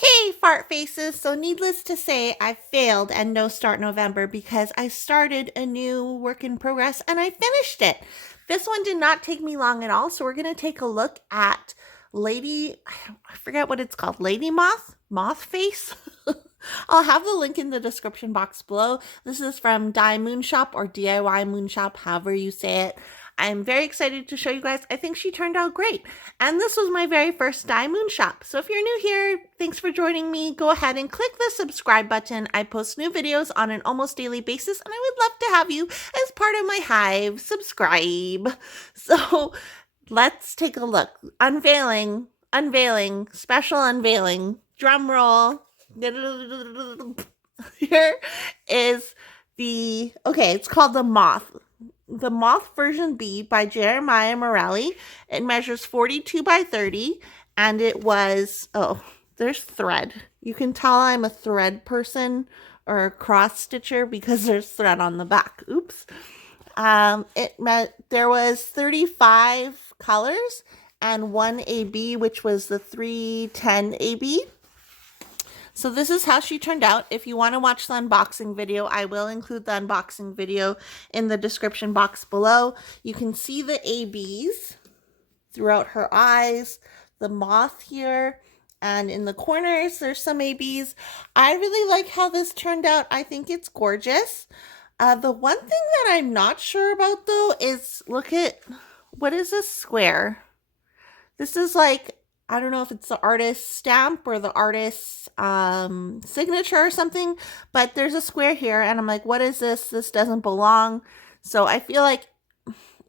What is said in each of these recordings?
Hey, fart faces. So, needless to say, I failed and no start November because I started a new work in progress and I finished it. This one did not take me long at all. So, we're going to take a look at I forget what it's called, Lady Moth? Moth face? I'll have the link in the description box below. This is from DIYMoonshop or DIYMoonshop, however you say it. I'm very excited to show you guys. I think she turned out great. And this was my very first DIYMoonshop. So if you're new here, thanks for joining me. Go ahead and click the subscribe button. I post new videos on an almost daily basis, and I would love to have you as part of my hive. Subscribe. So let's take a look. Unveiling, special unveiling. Drum roll. Here is it's called the Moth. The Moth version B by Jeremiah Morelli. It measures 42 by 30, and it was, there's thread. You can tell I'm a thread person or a cross stitcher because there's thread on the back. Oops. There was 35 colors and one AB, which was the 310 AB. So this is how she turned out. If you want to watch the unboxing video, I will include the unboxing video in the description box below. You can see the ABs throughout her eyes, the moth here, and in the corners, there's some ABs. I really like how this turned out. I think it's gorgeous. The one thing that I'm not sure about, though, is look at, what is this square? This is like, I don't know if it's the artist's stamp or the artist's signature or something, but there's a square here and I'm like, what is this? This doesn't belong. So I feel like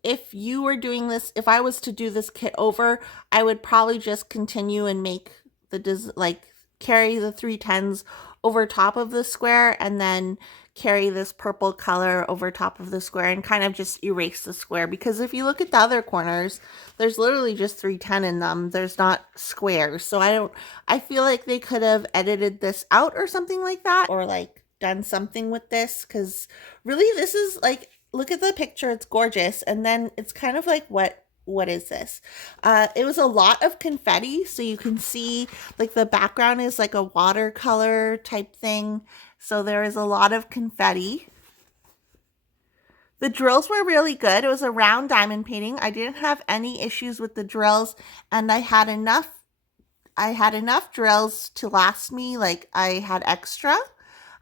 if you were doing this, if I was to do this kit over, I would probably just continue and make carry the 310s over top of the square and then carry this purple color over top of the square and kind of just erase the square, because if you look at the other corners, there's literally just 310 in them. There's not squares. So I feel like they could have edited this out or something like that, or like done something with this, because really this is like, look at the picture, it's gorgeous, and then it's kind of like, what is this? It was a lot of confetti, so you can see like the background is like a watercolor type thing, so there is a lot of confetti. The drills were really good. It was a round diamond painting. I didn't have any issues with the drills, and I had enough drills to last me. Like, I had extra.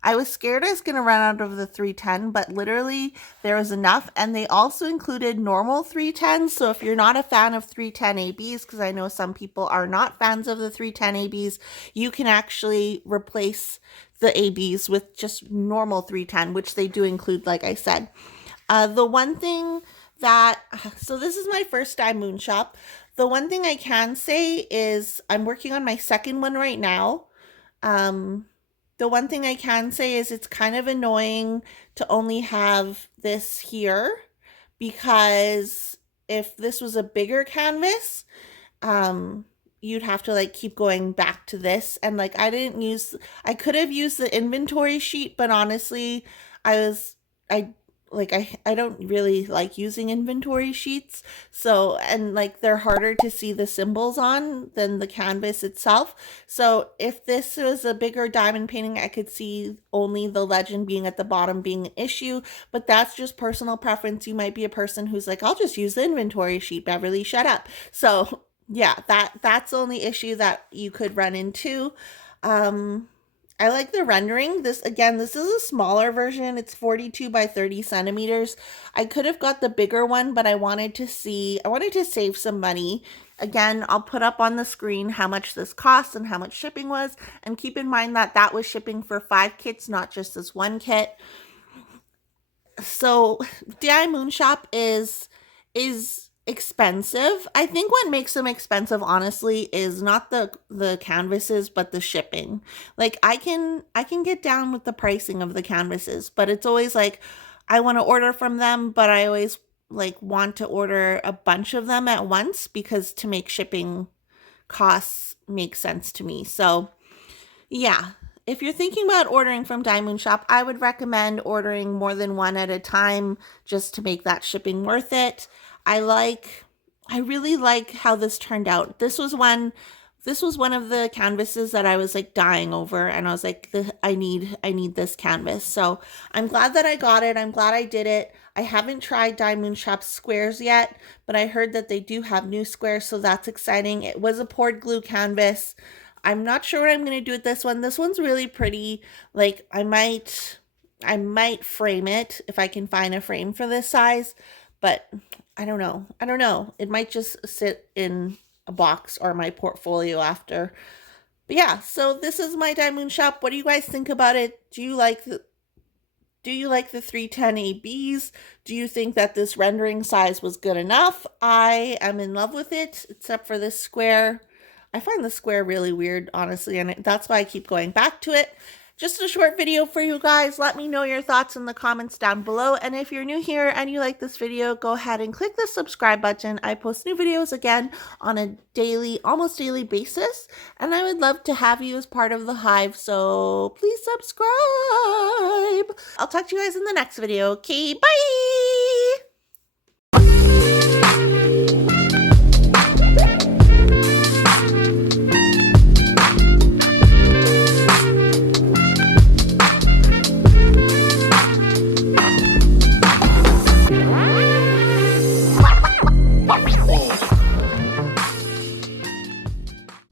I was scared I was going to run out of the 310, but literally there was enough. And they also included normal 310s. So if you're not a fan of 310 ABs, because I know some people are not fans of the 310 ABs, you can actually replace the ABs with just normal 310, which they do include, like I said. The one thing that, so this is my first DIYMoonshop. The one thing I can say is I'm working on my second one right now. The one thing I can say is it's kind of annoying to only have this here, because if this was a bigger canvas, you'd have to like keep going back to this. And like, I could have used the inventory sheet, but honestly, I don't really like using inventory sheets. So, and like they're harder to see the symbols on than the canvas itself. So if this was a bigger diamond painting, I could see only the legend being at the bottom being an issue, but that's just personal preference. You might be a person who's like, I'll just use the inventory sheet, Beverly, shut up. So yeah, that's the only issue that you could run into. I like the rendering. This is a smaller version. It's 42 by 30 centimeters. I could have got the bigger one, but I wanted to save some money. Again, I'll put up on the screen how much this costs and how much shipping was. And keep in mind that that was shipping for 5 kits, not just this one kit. So DIYMoonshop is expensive. I think what makes them expensive, honestly, is not the canvases, but the shipping. Like, I can get down with the pricing of the canvases, but it's always like I want to order from them, but I always like want to order a bunch of them at once, because to make shipping costs make sense to me. So yeah, if you're thinking about ordering from DIYMoonshop, I would recommend ordering more than one at a time just to make that shipping worth it. I really like how this turned out. This was one this was one of the canvases that I was like dying over, and I was like, I need this canvas. So I'm glad that I got it. I'm glad I did it. I haven't tried DIYMoonshop squares yet, but I heard that they do have new squares, so that's exciting. It was a poured glue canvas. I'm not sure what I'm going to do with this one. This one's really pretty. Like I might frame it if I can find a frame for this size, but I don't know. I don't know. It might just sit in a box or my portfolio after. But yeah, so this is my DIYMoonshop. What do you guys think about it? Do you like the 310 ABs? Do you think that this rendering size was good enough? I am in love with it, except for this square. I find the square really weird, honestly, and that's why I keep going back to it. Just a short video for you guys. Let me know your thoughts in the comments down below. And if you're new here and you like this video, go ahead and click the subscribe button. I post new videos again on a daily, almost daily basis. And I would love to have you as part of the hive. So please subscribe. I'll talk to you guys in the next video. Okay, bye.